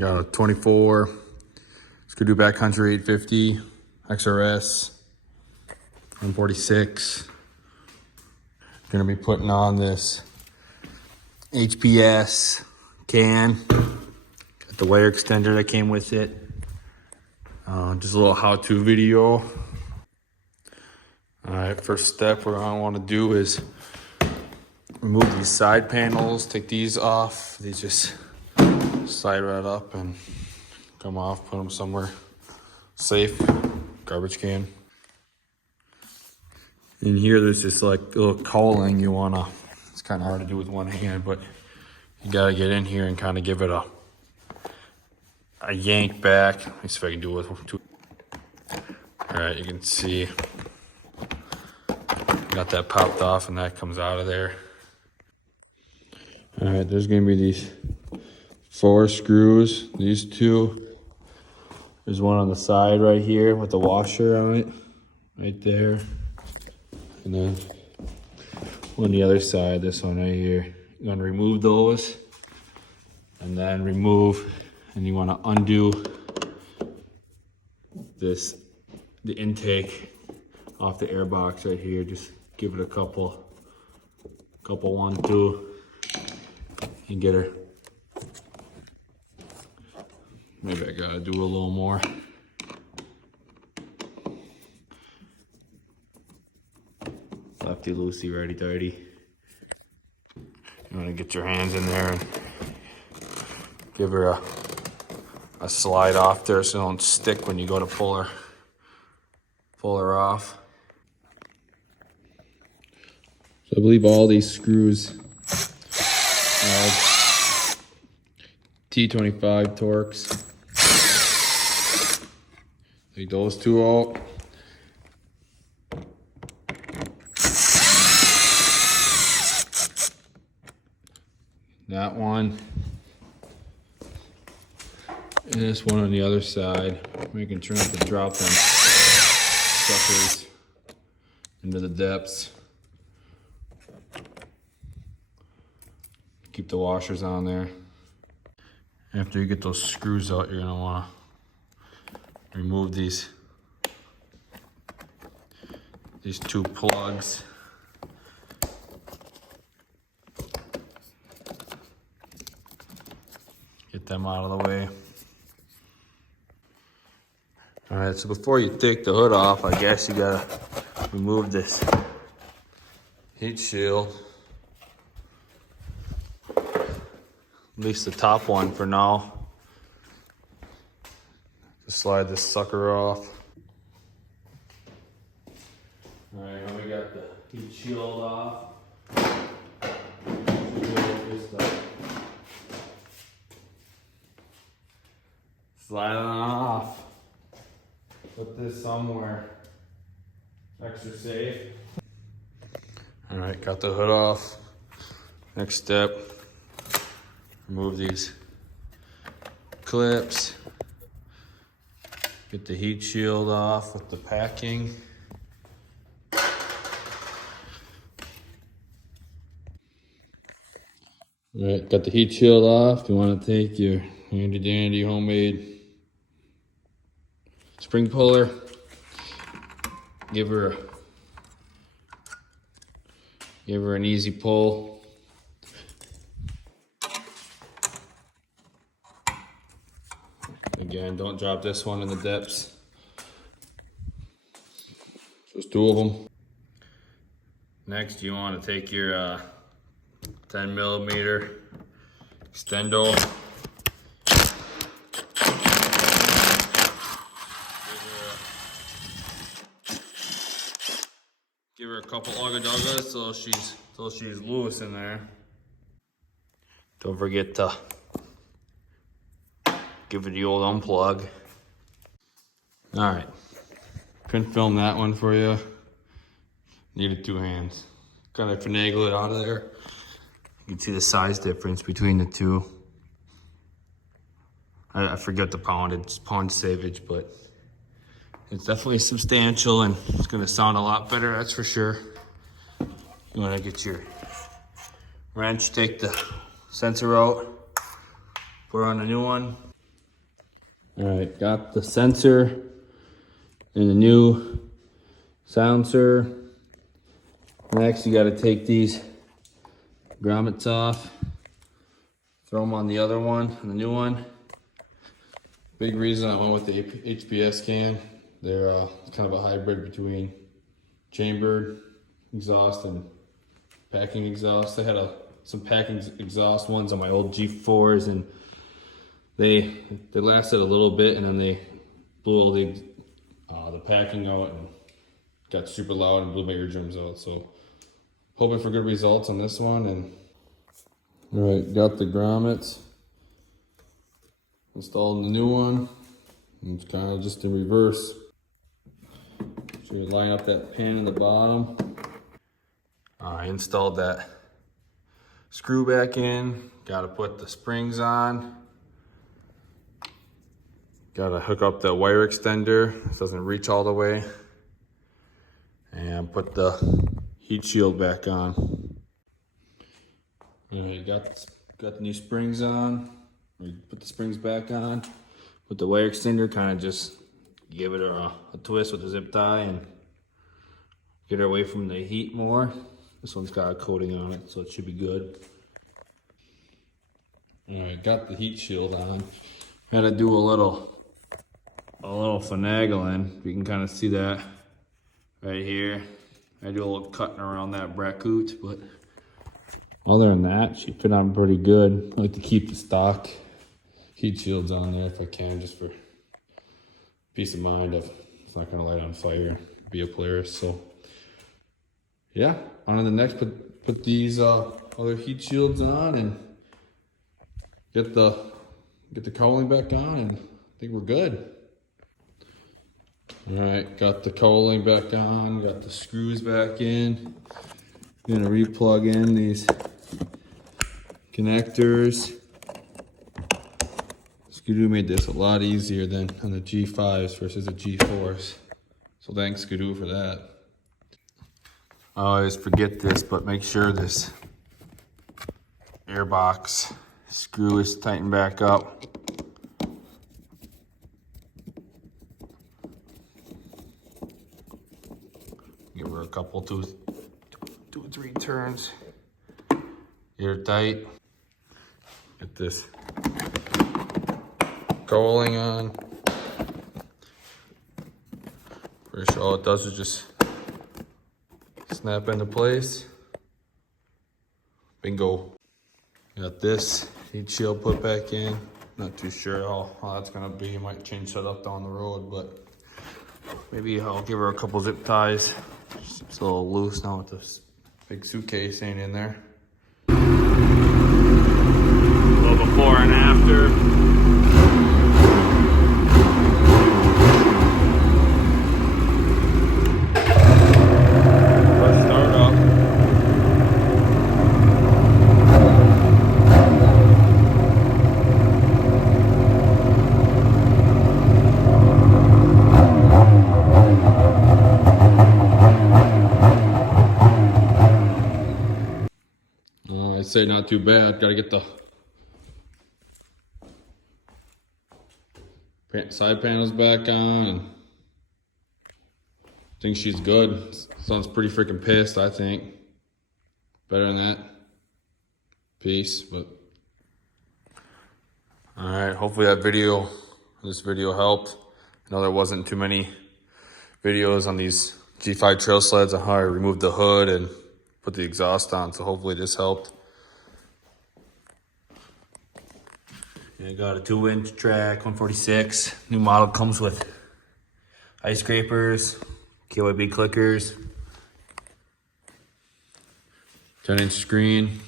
Got a 24 Ski Doo Backcountry 850 XRS 146. Gonna be putting on this HPS can. Got the wire extender that came with it. Just a little how-to video. All right, first step we're gonna want to do is remove these side panels. Take these off. These just slide right up and come off. Put them somewhere safe. Garbage can. In here, there's just like a little cowling you wanna. It's kind of hard to do with one hand, but you gotta get in here and kind of give it a yank back. Let me see if I can do it with two. All right, you can see got that popped off and that comes out of there. All right, there's gonna be these 4 screws. These 2. There's one on the side right here with the washer on it, right there. And then on the other side, this one right here. You're gonna remove those and then remove, and you wanna undo the intake off the air box right here. Just give it a couple 1, 2, and get her. Maybe I gotta do a little more. Lefty loosey, righty tighty. You wanna get your hands in there and give her a slide off there so it don't stick when you go to pull her off. So I believe all these screws T25 Torx. Take those 2 out. That one. And this one on the other side. We can try not to drop them suckers into the depths. Keep the washers on there. After you get those screws out, you're gonna wanna remove these 2 plugs. Get them out of the way. All right, so before you take the hood off, I guess you gotta remove this heat shield. At least the top one for now. Just slide this sucker off. All right, now we got the heat shield off. Just slide it on off. Put this somewhere extra safe. All right, got the hood off. Next step. Remove these clips. Get the heat shield off with the packing. All right, got the heat shield off. You want to take your handy dandy homemade spring puller. Give her an easy pull. Again, don't drop this one in the depths. Just 2 of them. Next, you want to take your 10mm extendo. Give her a couple ugga-duggas till she's loose in there. Don't forget to give it the old unplug. All right, couldn't film that one for you. Needed 2 hands. Kind of finagle it out of there. You can see the size difference between the 2. I forget the pound savage, but it's definitely substantial and it's gonna sound a lot better, that's for sure. You wanna get your wrench, take the sensor out, put on a new one. All right, got the sensor and the new silencer. Next, you got to take these grommets off, throw them on the other one, the new one. Big reason I went with the HPS can. They're kind of a hybrid between chambered exhaust and packing exhaust. I had some packing exhaust ones on my old G4s, and they lasted a little bit, and then they blew all the packing out and got super loud and blew my eardrums out. So hoping for good results on this one. And all right, got the grommets installed in the new one. It's kind of just in reverse. So you line up that pin in the bottom. I installed that screw back in. Got to put the springs on. Got to hook up the wire extender. This doesn't reach all the way. And put the heat shield back on. All right, got the new springs on. We put the springs back on. With the wire extender, kind of just give it a twist with the zip tie and get her away from the heat more. This one's got a coating on it, so it should be good. All right, got the heat shield on. Had to do a little finagling. You can kind of see that right here. I do a little cutting around that bracket, but other than that, she fit on pretty good. I like to keep the stock heat shields on there if I can, just for peace of mind of it's not gonna light on fire, be a Polaris. So yeah, on to the next, put these other heat shields on and get the cowling back on, and I think we're good. All right, got the cowling back on, got the screws back in. I'm gonna re-plug in these connectors. Ski Doo made this a lot easier than on the G5s versus the G4s. So thanks Ski Doo for that. I always forget this, but make sure this airbox screw is tightened back up. Give her a couple, two or three turns. Get her tight. Get this cowling on. Pretty sure all it does is just snap into place. Bingo. Got this heat shield put back in. Not too sure how that's gonna be. Might change that up down the road, but maybe I'll give her a couple zip ties. It's a little loose now with this big suitcase ain't in there. A little before and after. I'd say not too bad. Got to get the side panels back on. And I think she's good. Sounds pretty freaking pissed, I think. Better than that. Peace. But all right, hopefully this video helped. I know there wasn't too many videos on these G5 trail sleds on how I removed the hood and put the exhaust on, so hopefully this helped. I got a 2-inch track, 146. New model comes with ice scrapers, KYB clickers, 10-inch screen.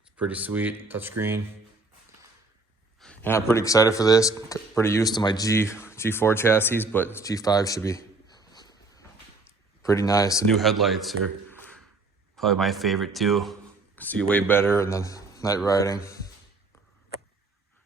It's pretty sweet, touchscreen. And I'm pretty excited for this. Pretty used to my G4 chassis, but G5 should be pretty nice. The new headlights are probably my favorite too. See way better in the night riding.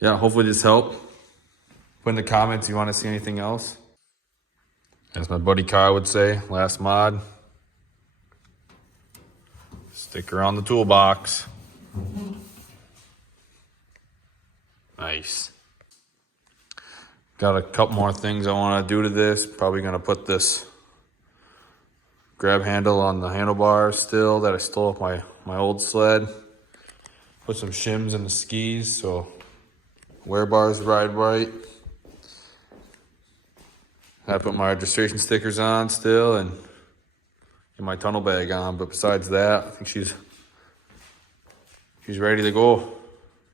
Yeah, hopefully this helped. Put in the comments if you want to see anything else. As my buddy Kyle would say, last mod. Stick her on the toolbox. Nice. Got a couple more things I want to do to this. Probably gonna put this grab handle on the handlebars still that I stole off my old sled. Put some shims in the skis so wear bars ride right. I put my registration stickers on still and get my tunnel bag on, but besides that, I think she's ready to go.